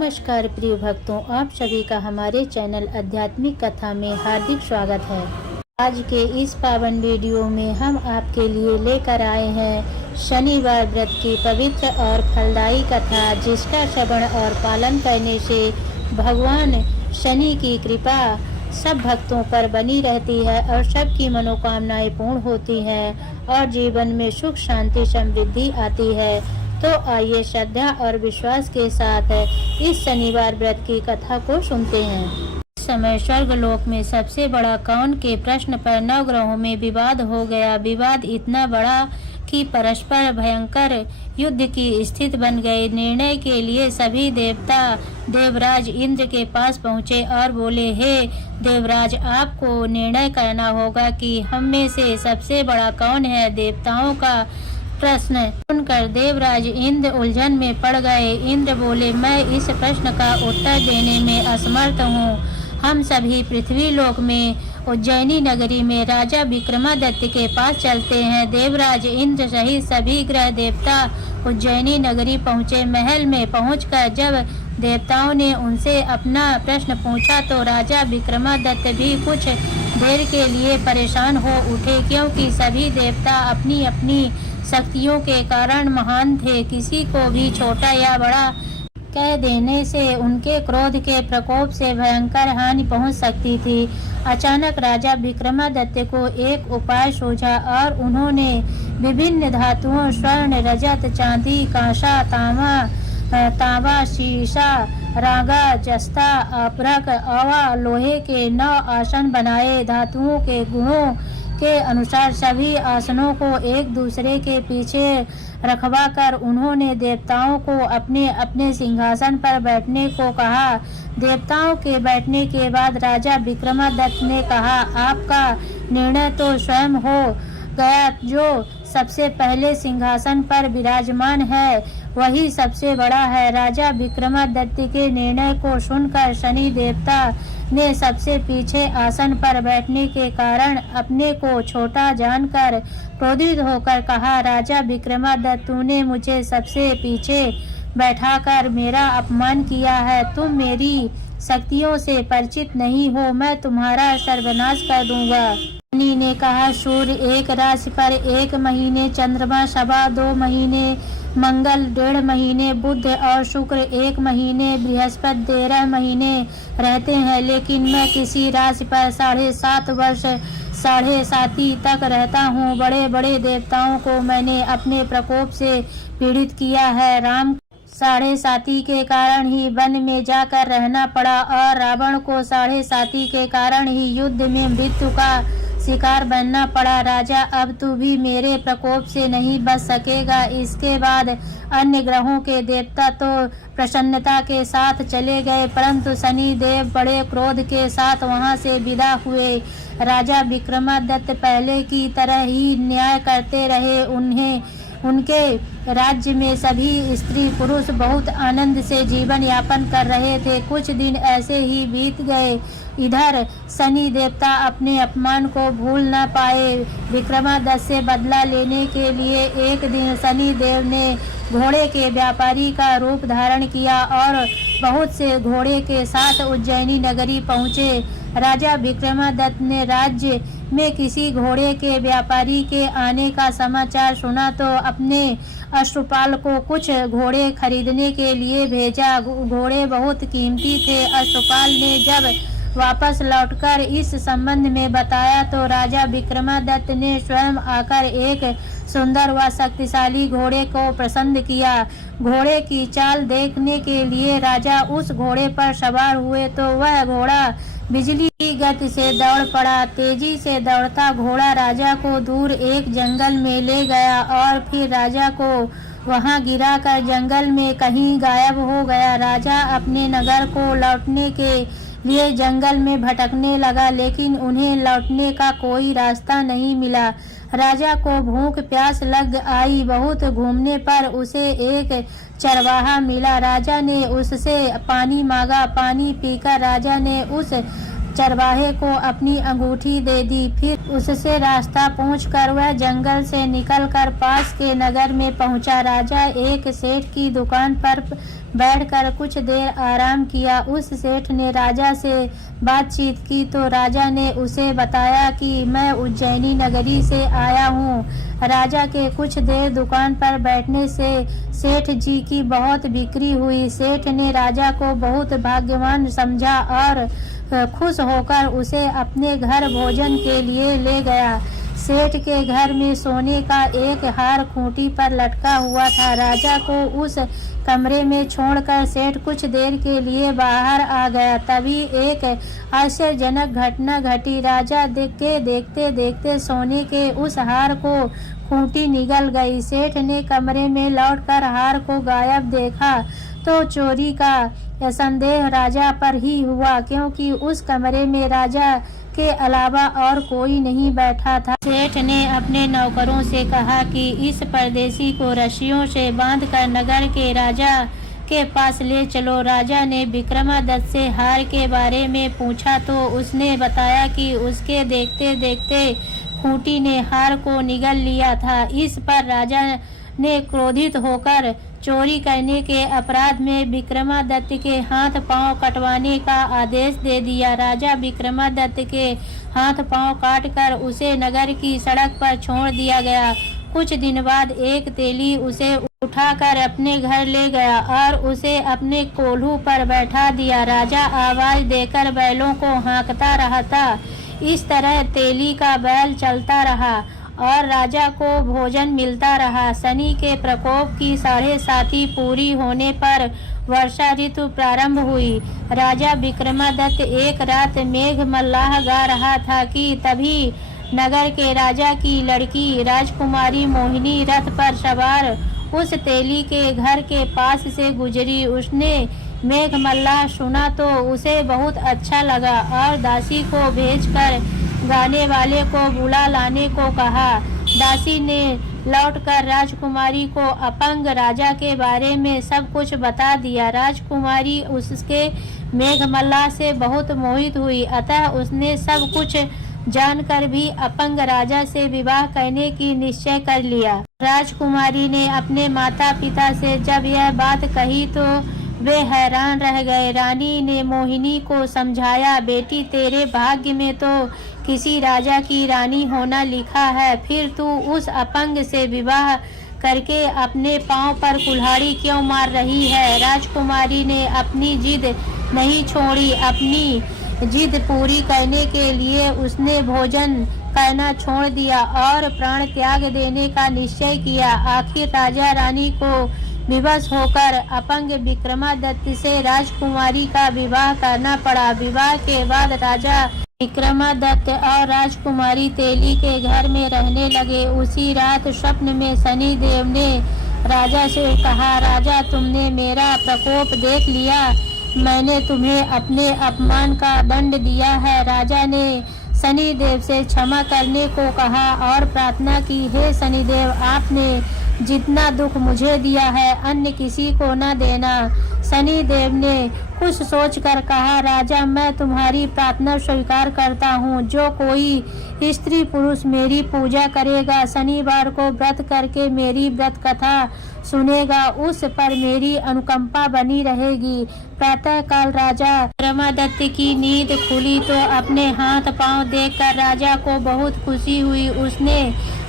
नमस्कार प्रिय भक्तों, आप सभी का हमारे चैनल आध्यात्मिक कथा में हार्दिक स्वागत है। आज के इस पावन वीडियो में हम आपके लिए लेकर आए हैं शनिवार व्रत की पवित्र और फलदायी कथा, जिसका श्रवण और पालन करने से भगवान शनि की कृपा सब भक्तों पर बनी रहती है और सबकी मनोकामनाएं पूर्ण होती हैं और जीवन में सुख शांति समृद्धि आती है। तो आइए श्रद्धा और विश्वास के साथ इस शनिवार व्रत की कथा को सुनते हैं। इस समय स्वर्गलोक में सबसे बड़ा कौन के प्रश्न पर नवग्रहों में विवाद हो गया। विवाद इतना बड़ा कि परस्पर भयंकर युद्ध की स्थिति बन गई। निर्णय के लिए सभी देवता देवराज इंद्र के पास पहुँचे और बोले, हे देवराज, आपको निर्णय करना होगा कि हम में से सबसे बड़ा कौन है। देवताओं का प्रश्न सुनकर देवराज इंद्र उलझन में पड़ गए। इंद्र बोले, मैं इस प्रश्न का उत्तर देने में असमर्थ हूँ। हम सभी पृथ्वी लोक में उज्जैनी नगरी में राजा विक्रमादित्य के पास चलते हैं। देवराज इंद्र सहित सभी ग्रह देवता उज्जैनी नगरी पहुँचे। महल में पहुँचकर जब देवताओं ने उनसे अपना प्रश्न पूछा तो राजा विक्रमादित्य भी कुछ देर के लिए परेशान हो उठे, क्योंकि सभी देवता अपनी अपनी शक्तियों के कारण महान थे। किसी को भी छोटा या बड़ा कह देने से उनके क्रोध के प्रकोप से भयंकर हानि पहुंच सकती थी। अचानक राजा विक्रमादित्य को एक उपाय सूझा और उन्होंने विभिन्न धातुओं स्वर्ण, रजत, चांदी, कांसा, तांबा, शीशा, रागा, जस्ता, अपरक, आवा, लोहे के 9 आसन बनाए। धातुओं के गुणों के अनुसार सभी आसनों को एक दूसरे के पीछे रखवा कर उन्होंने देवताओं को अपने अपने सिंहासन पर बैठने को कहा। देवताओं के बैठने के बाद राजा विक्रमादित्य ने कहा, आपका निर्णय तो स्वयं हो गया। जो सबसे पहले सिंहासन पर विराजमान है वही सबसे बड़ा है। राजा विक्रमादित्य के निर्णय को सुनकर शनि देवता ने सबसे पीछे आसन पर बैठने के कारण अपने को छोटा जानकर क्रोधित होकर कहा, राजा विक्रमादित्य, तूने मुझे सबसे पीछे बैठाकर मेरा अपमान किया है। तुम मेरी शक्तियों से परिचित नहीं हो, मैं तुम्हारा सर्वनाश कर दूंगा। शनि ने कहा, सूर्य एक राशि पर 1 महीने, चंद्रमा 2.25 महीने, मंगल 1.5 महीने, बुध और शुक्र 1 महीने, बृहस्पति 13 महीने रहते हैं, लेकिन मैं किसी राशि पर 7.5 वर्ष 7.5 तक रहता हूँ। बड़े बड़े देवताओं को मैंने अपने प्रकोप से पीड़ित किया है। राम 7.5 के कारण ही वन में जाकर रहना पड़ा और रावण को 7.5 के कारण ही युद्ध में मृत्यु का शिकार बनना पड़ा। राजा, अब तू भी मेरे प्रकोप से नहीं बच सकेगा। इसके बाद अन्य ग्रहों के देवता तो प्रसन्नता के साथ चले गए, परंतु शनि देव बड़े क्रोध के साथ वहां से विदा हुए। राजा विक्रमादित्य पहले की तरह ही न्याय करते रहे। उनके राज्य में सभी स्त्री पुरुष बहुत आनंद से जीवन यापन कर रहे थे। कुछ दिन ऐसे ही बीत गए। इधर शनि देवता अपने अपमान को भूल न पाए। विक्रमादित्य से बदला लेने के लिए एक दिन शनि देव ने घोड़े के व्यापारी का रूप धारण किया और बहुत से घोड़े के साथ उज्जैनी नगरी पहुँचे। राजा विक्रमादित्य ने राज्य में किसी घोड़े के व्यापारी के आने का समाचार सुना तो अपने अश्वपाल को कुछ घोड़े खरीदने के लिए भेजा। घोड़े बहुत कीमती थे। अश्वपाल ने जब वापस लौटकर इस संबंध में बताया तो राजा विक्रमादित्य ने स्वयं आकर एक सुंदर व शक्तिशाली घोड़े को पसंद किया। घोड़े की चाल देखने के लिए राजा उस घोड़े पर सवार हुए तो वह घोड़ा बिजली की गति से दौड़ पड़ा। तेजी से दौड़ता घोड़ा राजा को दूर एक जंगल में ले गया और फिर राजा को वहां गिराकर जंगल में कहीं गायब हो गया। राजा अपने नगर को लौटने के लिए जंगल में भटकने लगा, लेकिन उन्हें लौटने का कोई रास्ता नहीं मिला। राजा को भूख प्यास लग आई। बहुत घूमने पर उसे एक चरवाहा मिला। राजा ने उससे पानी मांगा। पानी पीकर राजा ने उस चरवाहे को अपनी अंगूठी दे दी। फिर उससे रास्ता पूछकर वह जंगल से निकलकर पास के नगर में पहुंचा। राजा एक सेठ की दुकान पर बैठकर कुछ देर आराम किया। उस सेठ ने राजा से बातचीत की तो राजा ने उसे बताया कि मैं उज्जैनी नगरी से आया हूँ। राजा के कुछ देर दुकान पर बैठने से सेठ जी की बहुत बिक्री हुई। सेठ ने राजा को बहुत भाग्यवान समझा और खुश होकर उसे अपने घर भोजन के लिए ले गया। सेठ के घर में सोने का एक हार खूंटी पर लटका हुआ था। राजा को उस कमरे में छोड़कर सेठ कुछ देर के लिए बाहर आ गया। तभी एक आश्चर्यजनक घटना घटी। राजा देखते देखते सोने के उस हार को खूंटी निगल गई। सेठ ने कमरे में लौटकर हार को गायब देखा तो चोरी का संदेह राजा पर ही हुआ, क्योंकि उस कमरे में राजा के अलावा और कोई नहीं बैठा था। सेठ ने अपने नौकरों से कहा कि इस परदेसी को रस्सियों से बांधकर नगर के राजा के पास ले चलो। राजा ने विक्रमादित्य से हार के बारे में पूछा तो उसने बताया कि उसके देखते देखते खूंटी ने हार को निगल लिया था। इस पर राजा ने क्रोधित होकर चोरी करने के अपराध में विक्रमादित्य के हाथ पांव कटवाने का आदेश दे दिया। राजा विक्रमादित्य के हाथ पांव काटकर उसे नगर की सड़क पर छोड़ दिया गया। कुछ दिन बाद एक तेली उसे उठाकर अपने घर ले गया और उसे अपने कोल्हू पर बैठा दिया। राजा आवाज देकर बैलों को हाँकता रहा था। इस तरह तेली का बैल चलता रहा और राजा को भोजन मिलता रहा। शनि के प्रकोप की 7.5 पूरी होने पर वर्षा ऋतु प्रारंभ हुई। राजा विक्रमादित्य एक रात मेघ मल्लाह गा रहा था कि तभी नगर के राजा की लड़की राजकुमारी मोहिनी रथ पर सवार उस तेली के घर के पास से गुजरी। उसने मेघ मल्लाह सुना तो उसे बहुत अच्छा लगा और दासी को भेजकर गाने वाले को बुला लाने को कहा। दासी ने लौटकर राजकुमारी को अपंग राजा के बारे में सब कुछ बता दिया। राजकुमारी उसके मेघमल्लाह से बहुत मोहित हुई, अतः उसने सब कुछ जानकर भी अपंग राजा से विवाह करने की निश्चय कर लिया। राजकुमारी ने अपने माता पिता से जब यह बात कही तो वे हैरान रह गए। रानी ने मोहिनी को समझाया, बेटी तेरे भाग्य में तो किसी राजा की रानी होना लिखा है, फिर तू उस अपंग से विवाह करके अपने पांव पर कुल्हाड़ी क्यों मार रही है। राजकुमारी ने अपनी जिद नहीं छोड़ी। अपनी जिद पूरी करने के लिए उसने भोजन करना छोड़ दिया और प्राण त्याग देने का निश्चय किया। आखिर राजा रानी को विवश होकर अपंग विक्रमादित्य से राजकुमारी का विवाह करना पड़ा। विवाह के बाद राजा विक्रमादित्य और राजकुमारी तेली के घर में रहने लगे। उसी रात स्वप्न में शनि देव ने राजा से कहा, राजा तुमने मेरा प्रकोप देख लिया, मैंने तुम्हें अपने अपमान का दंड दिया है। राजा ने शनि देव से क्षमा करने को कहा और प्रार्थना की, हे शनि देव, आपने जितना दुख मुझे दिया है अन्य किसी को न देना। शनि देव ने कुछ सोचकर कहा, राजा मैं तुम्हारी प्रार्थना स्वीकार करता हूँ। जो कोई स्त्री पुरुष मेरी पूजा करेगा, शनिवार को व्रत करके मेरी व्रत कथा सुनेगा, उस पर मेरी अनुकंपा बनी रहेगी। प्रातः काल राजा विक्रमादित्य की नींद खुली तो अपने हाथ पांव देखकर राजा को बहुत खुशी हुई। उसने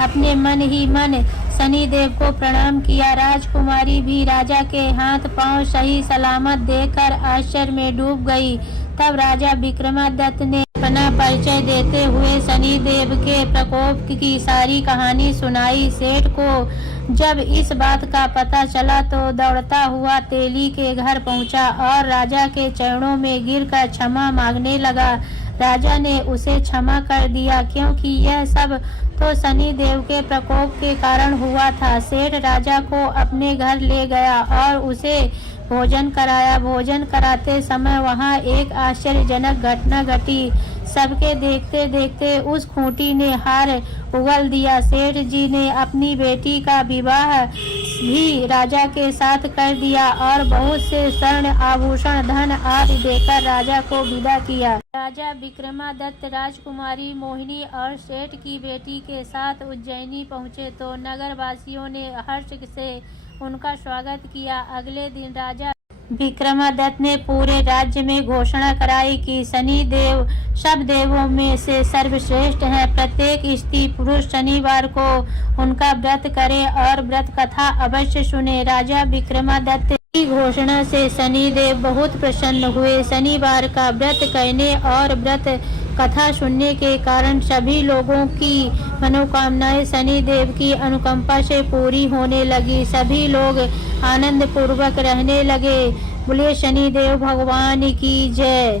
अपने मन ही मन शनि देव को प्रणाम किया। राजकुमारी भी राजा के हाथ पांव सही सलामत देखकर आश्चर्य में डूब गई। तब राजा विक्रमादित्य ने अपना परिचय देते हुए शनि देव के प्रकोप की सारी कहानी सुनाई। सेठ को जब इस बात का पता चला तो दौड़ता हुआ तेली के घर पहुंचा और राजा के चरणों में गिरकर क्षमा मांगने लगा। राजा ने उसे क्षमा कर दिया, क्योंकि यह सब तो शनि देव के प्रकोप के कारण हुआ था। सेठ राजा को अपने घर ले गया और उसे भोजन कराया। भोजन कराते समय वहाँ एक आश्चर्यजनक घटना घटी। सबके देखते देखते उस खूंटी ने हार उगल दिया। सेठ जी ने अपनी बेटी का विवाह भी राजा के साथ कर दिया और बहुत से स्वर्ण आभूषण धन आदि देकर राजा को विदा किया। राजा विक्रमादित्य राजकुमारी मोहिनी और सेठ की बेटी के साथ उज्जैनी पहुँचे तो नगर वासियों ने हर्ष से उनका स्वागत किया। अगले दिन राजा विक्रमादित्य ने पूरे राज्य में घोषणा कराई कि शनि देव सब देवों में से सर्वश्रेष्ठ हैं। प्रत्येक स्त्री पुरुष शनिवार को उनका व्रत करे और व्रत कथा अवश्य सुने। राजा विक्रमादित्य की घोषणा से शनिदेव बहुत प्रसन्न हुए। शनिवार का व्रत करने और व्रत कथा सुनने के कारण सभी लोगों की मनोकामनाएं शनिदेव की अनुकंपा से पूरी होने लगी। सभी लोग आनंद पूर्वक रहने लगे। बोले शनिदेव भगवान की जय।